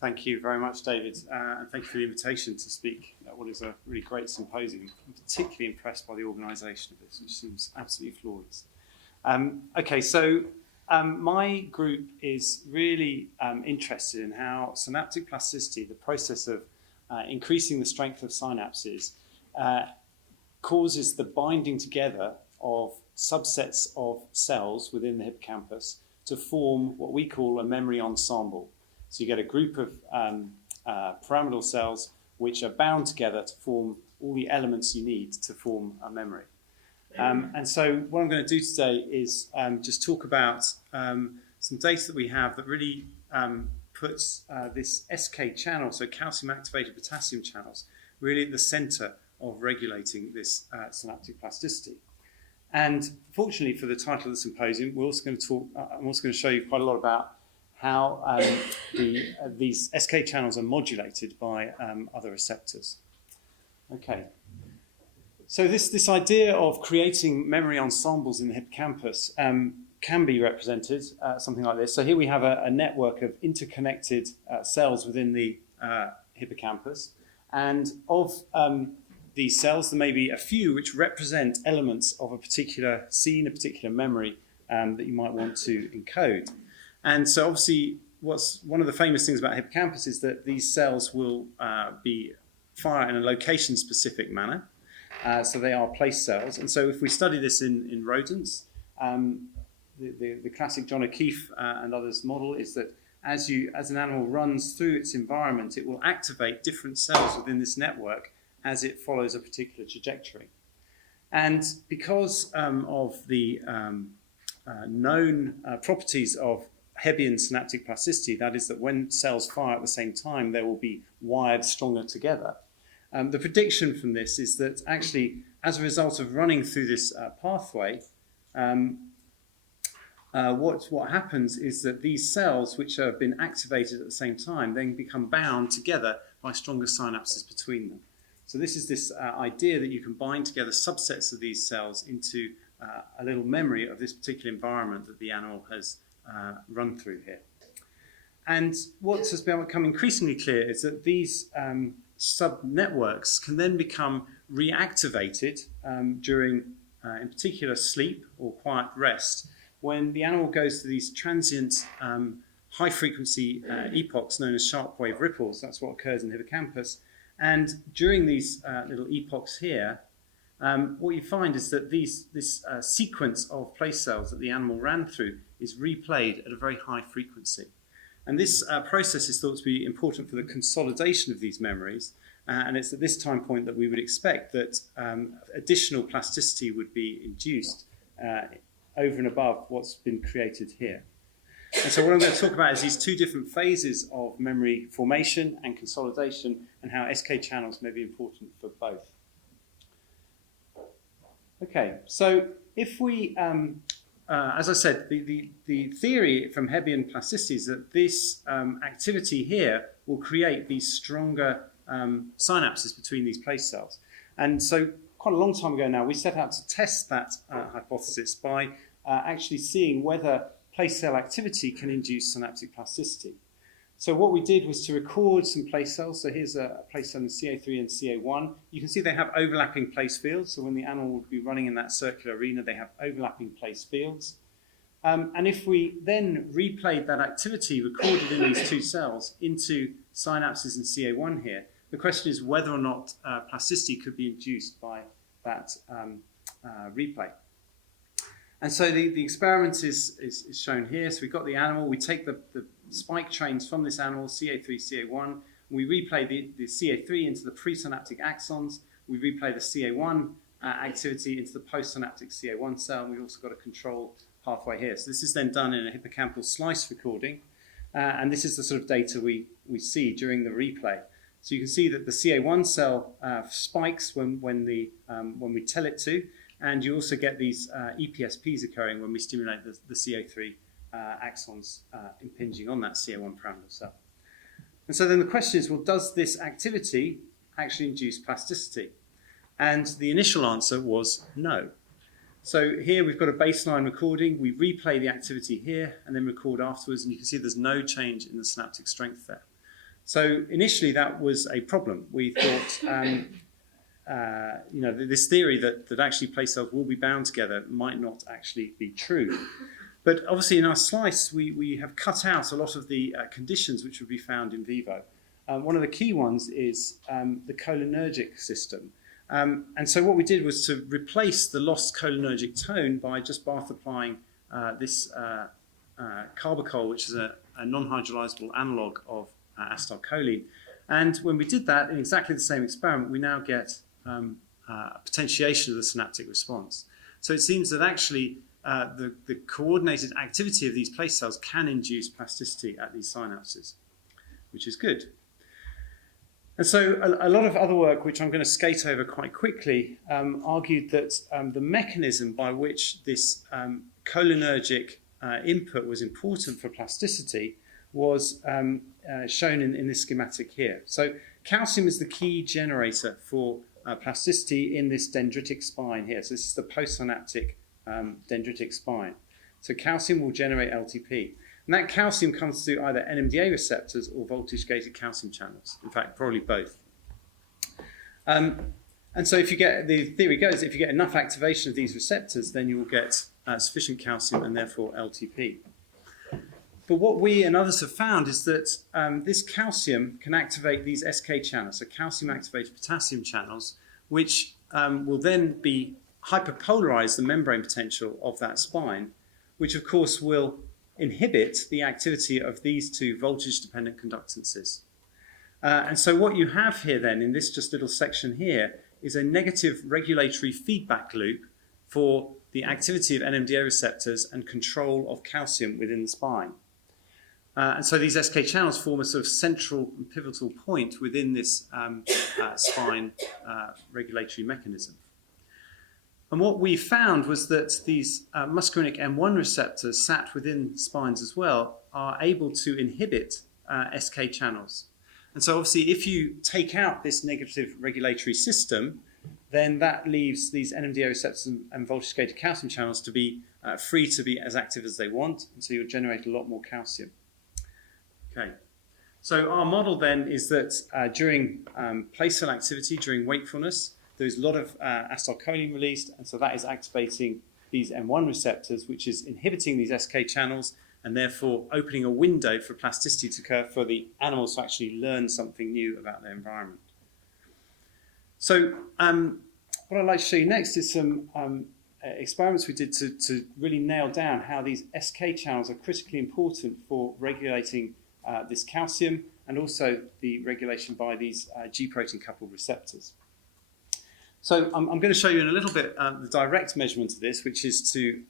Thank you very much, David, and thank you for the invitation to speak at what is a really great symposium. I'm particularly impressed by the organisation of this, which seems absolutely flawless. My group is really interested in how synaptic plasticity, the process of increasing the strength of synapses, causes the binding together of subsets of cells within the hippocampus to form what we call a memory ensemble. So you get a group of pyramidal cells which are bound together to form all the elements you need to form a memory. And so what I'm going to do today is just talk about some data that we have that really puts this SK channel, so calcium activated potassium channels, really at the center of regulating this synaptic plasticity. And fortunately for the title of the symposium, we're also going to talk, I'm also going to show you quite a lot about how these SK channels are modulated by other receptors. Okay. So this idea of creating memory ensembles in the hippocampus can be represented something like this. So here we have a network of interconnected cells within the hippocampus, and of these cells there may be a few which represent elements of a particular scene, a particular memory that you might want to encode. And so obviously what's one of the famous things about hippocampus is that these cells will be fire in a location-specific manner. So they are place cells. And so if we study this in rodents, the classic John O'Keefe and others model is that as an animal runs through its environment, it will activate different cells within this network as it follows a particular trajectory. And because of the known properties of Hebbian synaptic plasticity, that is that when cells fire at the same time, they will be wired stronger together. The prediction from this is that actually, as a result of running through this pathway, what happens is that these cells, which have been activated at the same time, then become bound together by stronger synapses between them. So this is this idea that you can bind together subsets of these cells into a little memory of this particular environment that the animal has run through here. And what has become increasingly clear is that these sub-networks can then become reactivated during, in particular, sleep or quiet rest, when the animal goes through these transient high-frequency epochs known as sharp wave ripples. That's what occurs in the hippocampus. And during these little epochs here, what you find is that this sequence of place cells that the animal ran through is replayed at a very high frequency. And this process is thought to be important for the consolidation of these memories. And it's at this time point that we would expect that additional plasticity would be induced over and above what's been created here. And so what I'm going to talk about is these two different phases of memory formation and consolidation, and how SK channels may be important for both. Okay, so if we, as I said, the theory from Hebbian plasticity is that this activity here will create these stronger synapses between these place cells. And so quite a long time ago now, we set out to test that hypothesis by actually seeing whether place cell activity can induce synaptic plasticity. So what we did was to record some place cells. So here's a place cell in CA3 and CA1. You can see they have overlapping place fields. So when the animal would be running in that circular arena, they have overlapping place fields. And if we then replayed that activity recorded in these two cells into synapses in CA1 here, the question is whether or not plasticity could be induced by that replay. And so the experiment is shown here. So we've got the animal. We take the spike trains from this animal, CA3, CA1. We replay the CA3 into the presynaptic axons. We replay the CA1 activity into the postsynaptic CA1 cell. And we've also got a control pathway here. So this is then done in a hippocampal slice recording. And this is the sort of data we see during the replay. So you can see that the CA1 cell spikes when we tell it to. And you also get these EPSPs occurring when we stimulate the CA3 axons impinging on that CA1 pyramidal cell. And so then the question is, well, does this activity actually induce plasticity? And the initial answer was no. So here we've got a baseline recording. We replay the activity here and then record afterwards. And you can see there's no change in the synaptic strength there. So initially that was a problem. We thought, this theory that actually place cells will be bound together might not actually be true. But obviously in our slice, we have cut out a lot of the conditions which would be found in vivo. One of the key ones is the cholinergic system. And so what we did was to replace the lost cholinergic tone by just bath applying this carbachol, which is a non-hydrolyzable analog of acetylcholine. And when we did that in exactly the same experiment, we now get a potentiation of the synaptic response. So it seems that actually the coordinated activity of these place cells can induce plasticity at these synapses, which is good. And so a lot of other work, which I'm going to skate over quite quickly, argued that the mechanism by which this cholinergic input was important for plasticity was shown in this schematic here. So calcium is the key generator for plasticity in this dendritic spine here. So this is the postsynaptic dendritic spine. So calcium will generate LTP. And that calcium comes through either NMDA receptors or voltage-gated calcium channels. In fact, probably both. And so if you get, the theory goes, if you get enough activation of these receptors, then you will get sufficient calcium and therefore LTP. But what we and others have found is that this calcium can activate these SK channels, so calcium-activated potassium channels, which will then be hyperpolarize the membrane potential of that spine, which of course will inhibit the activity of these two voltage-dependent conductances. And so what you have here then, in this just little section here, is a negative regulatory feedback loop for the activity of NMDA receptors and control of calcium within the spine. And so these SK channels form a sort of central and pivotal point within this spine regulatory mechanism. And what we found was that these muscarinic M1 receptors sat within spines as well are able to inhibit SK channels. And so obviously if you take out this negative regulatory system, then that leaves these NMDA receptors and voltage-gated calcium channels to be free to be as active as they want, and so you'll generate a lot more calcium. Okay, so our model then is that during place cell activity, during wakefulness, there's a lot of acetylcholine released, and so that is activating these M1 receptors, which is inhibiting these SK channels, and therefore opening a window for plasticity to occur for the animals to actually learn something new about their environment. So what I'd like to show you next is some experiments we did to really nail down how these SK channels are critically important for regulating this calcium and also the regulation by these G protein coupled receptors. So I'm going to show you in a little bit the direct measurement of this, which is to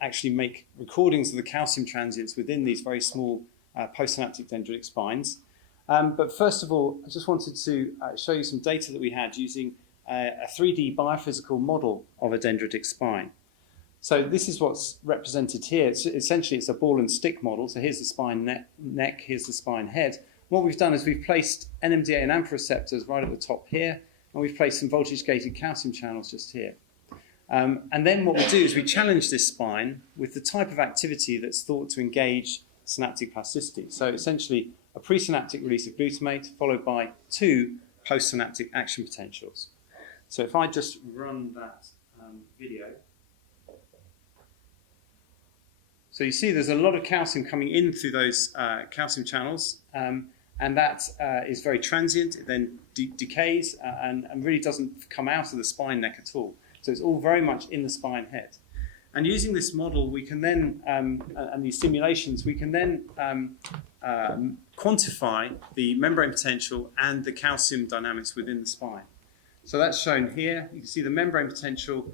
actually make recordings of the calcium transients within these very small postsynaptic dendritic spines. But first of all, I just wanted to show you some data that we had using a 3D biophysical model of a dendritic spine. So this is what's represented here. Essentially, it's a ball and stick model. So here's the spine neck, here's the spine head. What we've done is we've placed NMDA and AMPA receptors right at the top here, and we've placed some voltage-gated calcium channels just here. And then what we do is we challenge this spine with the type of activity that's thought to engage synaptic plasticity. So essentially, a presynaptic release of glutamate followed by 2 postsynaptic action potentials. So if I just run that video. So you see there's a lot of calcium coming in through those calcium channels, and that is very transient. It then decays and really doesn't come out of the spine neck at all. So it's all very much in the spine head. And using this model, we can then, and these simulations, we can then quantify the membrane potential and the calcium dynamics within the spine. So that's shown here. You can see the membrane potential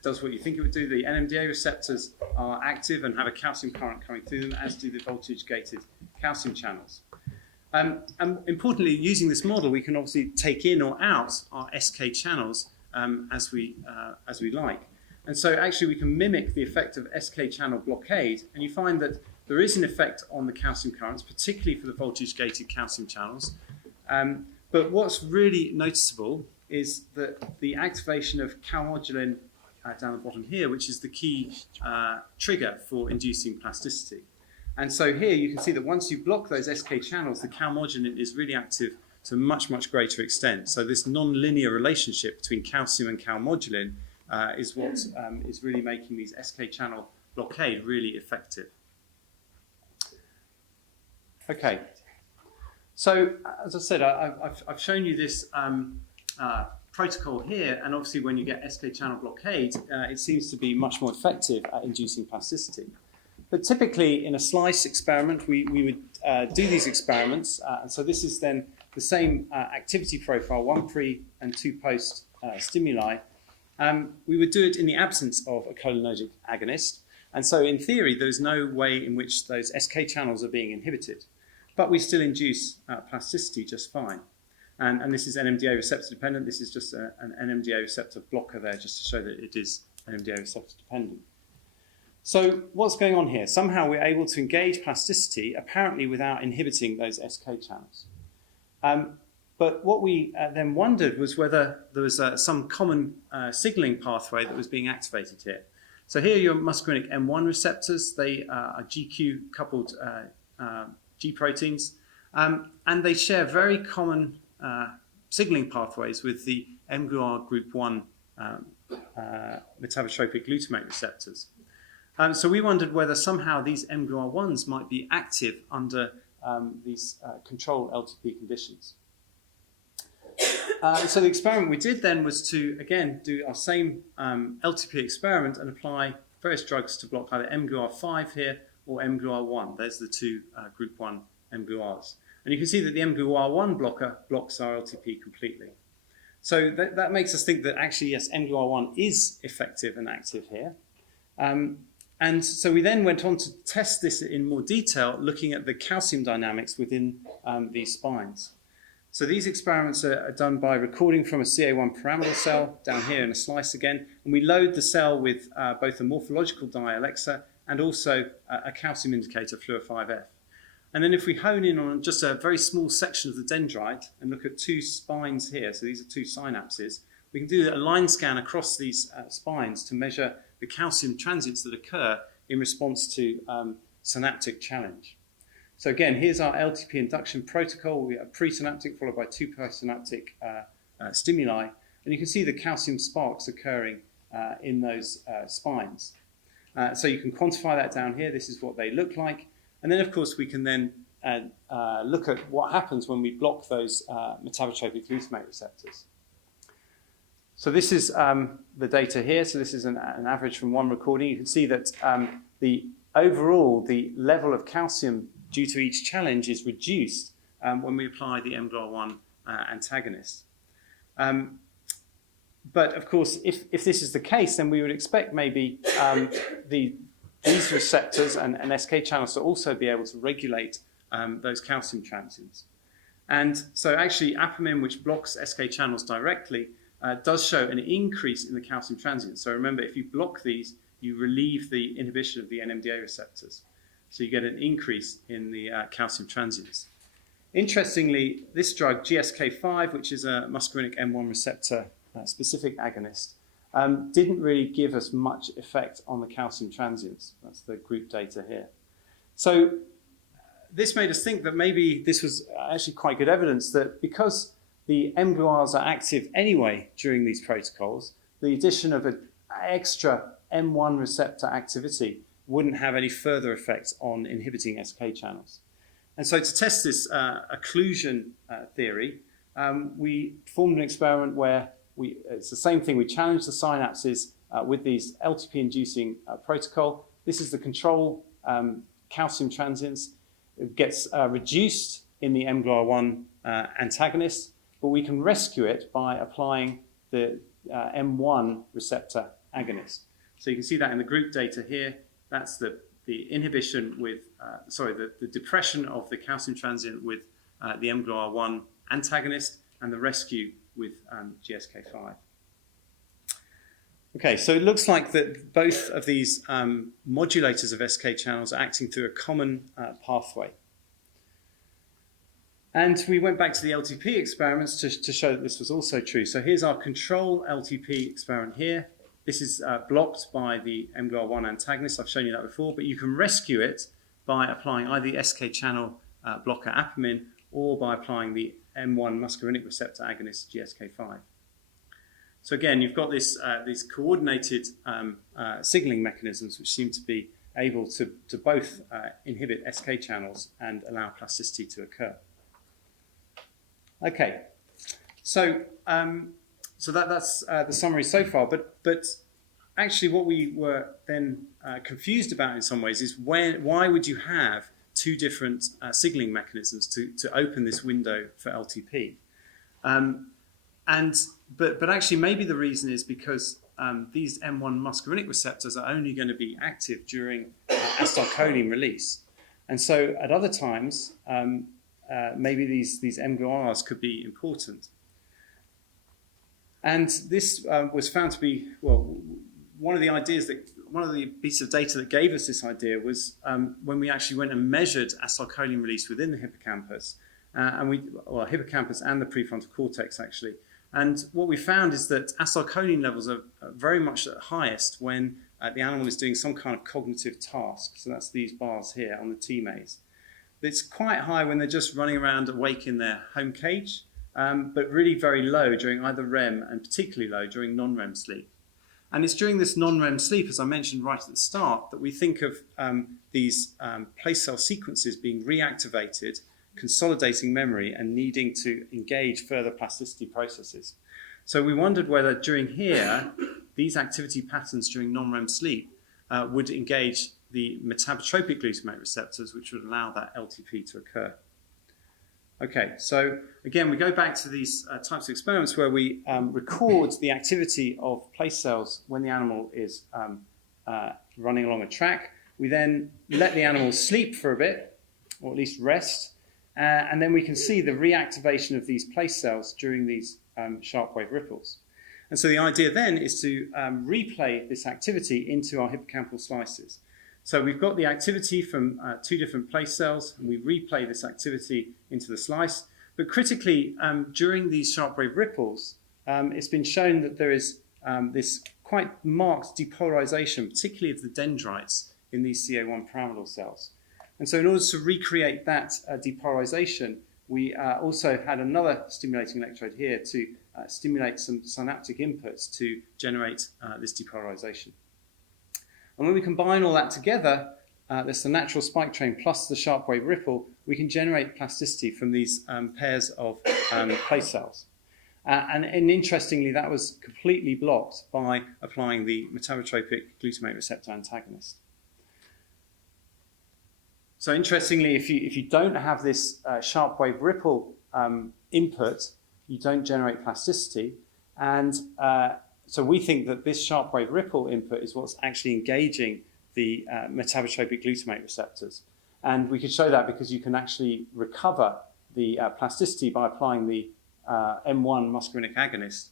does what you think it would do. The NMDA receptors are active and have a calcium current coming through them, as do the voltage-gated calcium channels. And importantly, using this model, we can obviously take in or out our SK channels as we like. And so actually we can mimic the effect of SK channel blockade, and you find that there is an effect on the calcium currents, particularly for the voltage-gated calcium channels. But what's really noticeable is that the activation of calmodulin down the bottom here, which is the key trigger for inducing plasticity. And so here you can see that once you block those SK channels, the calmodulin is really active to a much, much greater extent. So this non-linear relationship between calcium and calmodulin is what is really making these SK channel blockade really effective. Okay, so as I said, I've shown you this protocol here, and obviously when you get SK channel blockade, it seems to be much more effective at inducing plasticity. But typically in a slice experiment, we would do these experiments, and so this is then the same activity profile, 1 pre and 2 post stimuli. We would do it in the absence of a cholinergic agonist, and so in theory there's no way in which those SK channels are being inhibited, but we still induce plasticity just fine. And this is NMDA receptor dependent. This is just an NMDA receptor blocker there, just to show that it is NMDA receptor dependent. So what's going on here? Somehow we're able to engage plasticity, apparently without inhibiting those SK channels. But what we then wondered was whether there was some common signaling pathway that was being activated here. So here are your muscarinic M1 receptors. They are GQ-coupled G proteins, and they share very common signaling pathways with the mGluR group 1 metabotropic glutamate receptors. So we wondered whether somehow these mGluR1s might be active under these control LTP conditions. So the experiment we did then was to, again, do our same LTP experiment and apply various drugs to block either mGluR5 here or mGluR1. There's the two group 1 mGluRs. And you can see that the mGluR1 blocker blocks our LTP completely. So that makes us think that actually, yes, mGluR1 is effective and active here. And so we then went on to test this in more detail, looking at the calcium dynamics within these spines. So these experiments are done by recording from a CA1 pyramidal cell, down here in a slice again, and we load the cell with both a morphological dye, Alexa, and also a calcium indicator, Fluor5F. And then if we hone in on just a very small section of the dendrite and look at 2 spines here, so these are 2 synapses, we can do a line scan across these spines to measure the calcium transients that occur in response to synaptic challenge. So again, here's our LTP induction protocol. We have presynaptic followed by 2 postsynaptic stimuli, and you can see the calcium sparks occurring in those spines. So you can quantify that down here. This is what they look like. And then, of course, we can then look at what happens when we block those metabotropic glutamate receptors. So this is the data here. So this is an average from 1 recording. You can see that the level of calcium due to each challenge is reduced when we apply the mGluR1 antagonist. But of course, if this is the case, then we would expect maybe these receptors and SK channels to also be able to regulate those calcium transients. And so actually, apamim, which blocks SK channels directly, does show an increase in the calcium transients. So remember, if you block these, you relieve the inhibition of the NMDA receptors. So you get an increase in the calcium transients. Interestingly, this drug, GSK5, which is a muscarinic M1 receptor specific agonist, didn't really give us much effect on the calcium transients. That's the group data here. So this made us think that maybe this was actually quite good evidence that because the mGluRs are active anyway during these protocols, the addition of an extra M1 receptor activity wouldn't have any further effects on inhibiting SK channels. And so to test this occlusion theory, we formed an experiment where it's the same thing. We challenge the synapses with these LTP-inducing protocol. This is the control calcium transients. It gets reduced in the mGluR1 antagonist, but we can rescue it by applying the M1 receptor agonist. So you can see that in the group data here. That's the inhibition with, the depression of the calcium transient with the mGluR1 antagonist and the rescue with GSK5. Okay, so it looks like that both of these modulators of SK channels are acting through a common pathway. And we went back to the LTP experiments to show that this was also true. So here's our control LTP experiment here. This is blocked by the mGluR1 antagonist. I've shown you that before, but you can rescue it by applying either the SK channel blocker apamin or by applying the M1 muscarinic receptor agonist GSK5. So again, you've got these coordinated signaling mechanisms which seem to be able to both inhibit SK channels and allow plasticity to occur. Okay, so that's the summary so far. But actually, what we were then confused about in some ways is why would you have two different signaling mechanisms to open this window for LTP? But actually, maybe the reason is because these M1 muscarinic receptors are only going to be active during acetylcholine release. And so at other times, maybe these mGluRs could be important. And this was found to be, well, one of the pieces of data that gave us this idea was when we actually went and measured acetylcholine release within the hippocampus, hippocampus and the prefrontal cortex actually. And what we found is that acetylcholine levels are very much at highest when the animal is doing some kind of cognitive task. So that's these bars here on the T maze. It's quite high when they're just running around awake in their home cage, but really very low during either REM and particularly low during non-REM sleep. And it's during this non-REM sleep, as I mentioned right at the start, that we think of these place cell sequences being reactivated, consolidating memory and needing to engage further plasticity processes. So we wondered whether during here, these activity patterns during non-REM sleep would engage the metabotropic glutamate receptors, which would allow that LTP to occur. Okay, so again, we go back to these types of experiments where we record the activity of place cells when the animal is running along a track. We then let the animal sleep for a bit, or at least rest, and then we can see the reactivation of these place cells during these sharp wave ripples. And so the idea then is to replay this activity into our hippocampal slices. So we've got the activity from two different place cells, and we replay this activity into the slice. But critically, during these sharp wave ripples, it's been shown that there is this quite marked depolarization, particularly of the dendrites in these CA1 pyramidal cells. And so in order to recreate that depolarization, we also had another stimulating electrode here to stimulate some synaptic inputs to generate this depolarization. And when we combine all that together, there's the natural spike train plus the sharp wave ripple, we can generate plasticity from these pairs of place cells. And interestingly, that was completely blocked by applying the metabotropic glutamate receptor antagonist. So interestingly, if you don't have this sharp wave ripple input, you don't generate plasticity. And so we think that this sharp wave ripple input is what's actually engaging the metabotropic glutamate receptors. And we could show that because you can actually recover the plasticity by applying the M1 muscarinic agonist.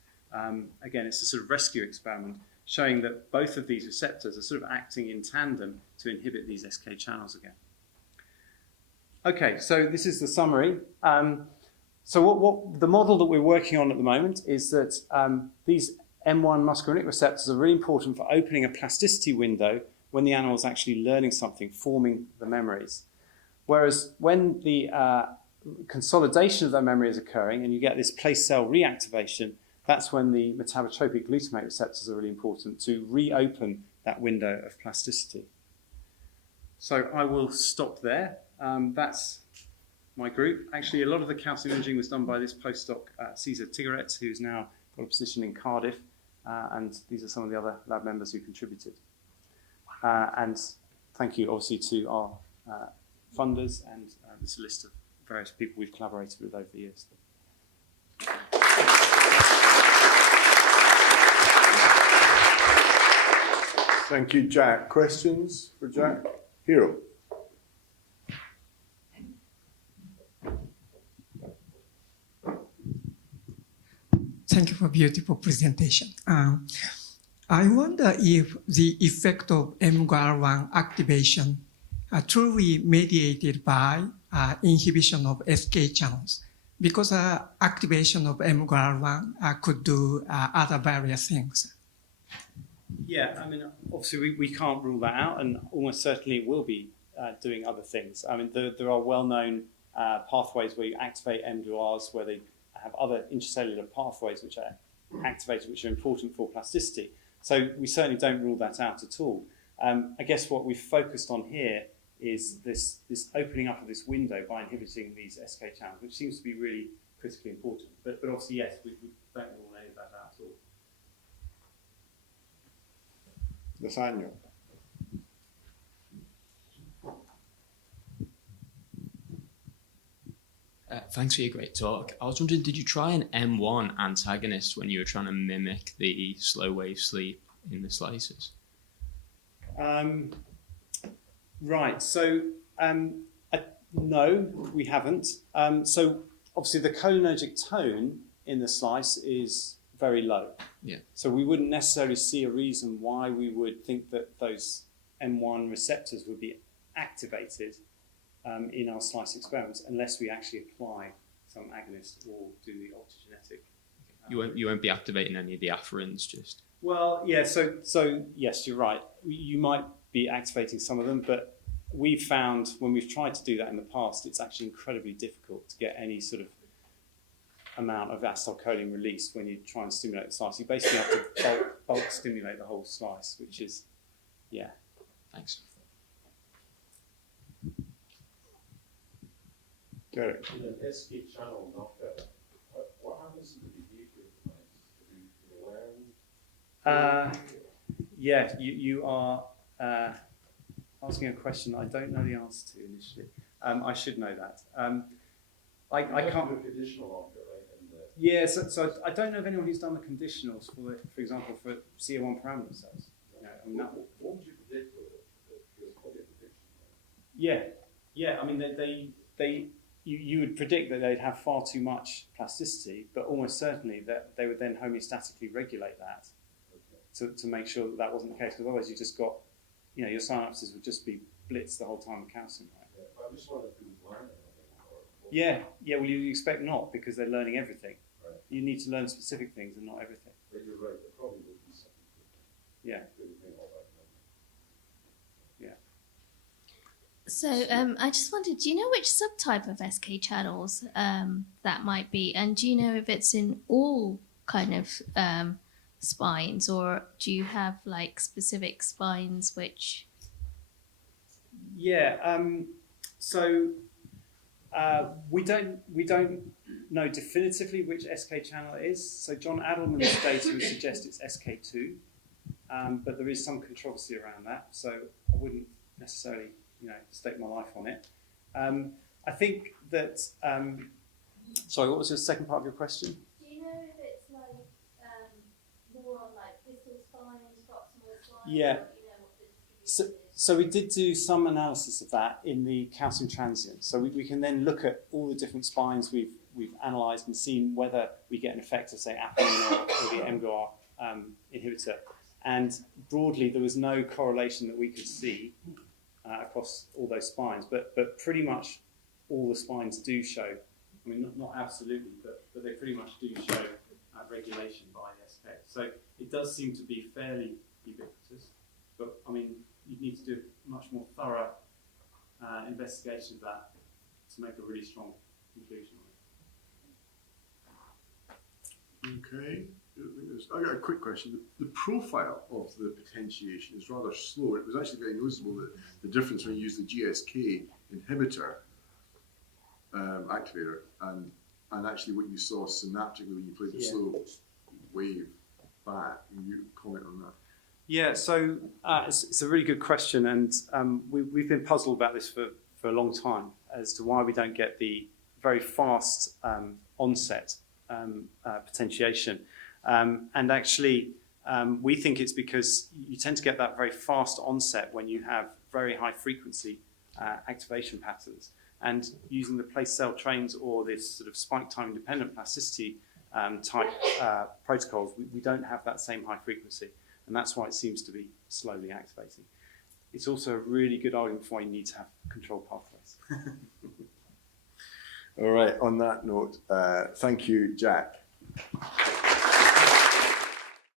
Again, it's a sort of rescue experiment showing that both of these receptors are sort of acting in tandem to inhibit these SK channels again. Okay, so this is the summary. So what the model that we're working on at the moment is that these M1 muscarinic receptors are really important for opening a plasticity window when the animal is actually learning something, forming the memories. Whereas when the consolidation of that memory is occurring and you get this place cell reactivation, that's when the metabotropic glutamate receptors are really important to reopen that window of plasticity. So I will stop there. That's my group. Actually, a lot of the calcium imaging was done by this postdoc, Cesar Tigaret, who's now got a position in Cardiff, and these are some of the other lab members who contributed. And thank you, obviously, to our funders, and this is a list of various people we've collaborated with over the years. Thank you, Jack. Questions for Jack? Hiro. Thank you for a beautiful presentation. I wonder if the effect of mGluR1 activation are truly mediated by inhibition of SK channels, because activation of mGluR1 could do other various things. Yeah, I mean, obviously we can't rule that out, and almost certainly it will be doing other things. I mean, there are well-known pathways where you activate mGluRs, where they have other intracellular pathways which are activated, which are important for plasticity. So we certainly don't rule that out at all. I guess what we've focused on here is this opening up of this window by inhibiting these SK channels, which seems to be really critically important. But obviously, yes, we don't rule any of that out at all. Nathaniel. Thanks for your great talk. I was wondering, did you try an M1 antagonist when you were trying to mimic the slow wave sleep in the slices? Right, so no, we haven't. So obviously the cholinergic tone in the slice is very low. Yeah. So we wouldn't necessarily see a reason why we would think that those M1 receptors would be activated in our slice experiments unless we actually apply some agonist or do the optogenetic. You won't be activating any of the afferents, just. Well, yeah. So yes, you're right. You might be activating some of them, but we've found when we've tried to do that in the past, it's actually incredibly difficult to get any sort of amount of acetylcholine released when you try and stimulate the slice. You basically have to bulk stimulate the whole slice, which is, yeah. Thanks. Derek. In an SK channel knockout, what happens to the behavior of the mice? Do they learn? Yeah, you are asking a question I don't know the answer to initially. I should know that. I can't. Do a conditional knockout, right? Yeah, so I don't know of anyone who's done the conditionals for example, for CO1 parameter cells. You know, I mean, what would you predict with it? Because probably a prediction. Right? Yeah. I mean, you would predict that they'd have far too much plasticity, but almost certainly that they would then homeostatically regulate that to make sure that wasn't the case. Because otherwise, you just got, your synapses would just be blitzed the whole time with calcium. Right? Yeah, but I just wondered if it was learning. Yeah. Well, you expect not because they're learning everything. Right. You need to learn specific things and not everything. But you're right. There probably would be something. Yeah. So I just wondered, do you know which subtype of SK channels that might be? And do you know if it's in all kind of spines, or do you have like specific spines which... Yeah, so we don't know definitively which SK channel it is. So John Adelman's data would suggest it's SK2, but there is some controversy around that, so I wouldn't necessarily stake my life on it. I think that, sorry, what was the second part of your question? Do you know if it's like more on like distal spines, proximal spines? Yeah. Or, what the distribution is? So we did do some analysis of that in the calcium transient. So we can then look at all the different spines we've analysed and seen whether we get an effect of, say, apelin or the mGluR inhibitor. And broadly, there was no correlation that we could see across all those spines, but pretty much all the spines do show, I mean, not absolutely, but they pretty much do show regulation by the SK. So it does seem to be fairly ubiquitous, but I mean, you need to do a much more thorough investigation of that to make a really strong conclusion on it. Okay. I got a quick question. The profile of the potentiation is rather slow. It was actually very noticeable that the difference when you use the GSK inhibitor activator and actually what you saw synaptically when you played the slow wave back. Can you comment on that? Yeah, so it's a really good question, and we've been puzzled about this for a long time as to why we don't get the very fast onset potentiation. And actually, we think it's because you tend to get that very fast onset when you have very high frequency activation patterns. And using the place cell trains or this sort of spike time dependent plasticity type protocols, we don't have that same high frequency. And that's why it seems to be slowly activating. It's also a really good argument for why you need to have control pathways. All right, on that note, thank you, Jack.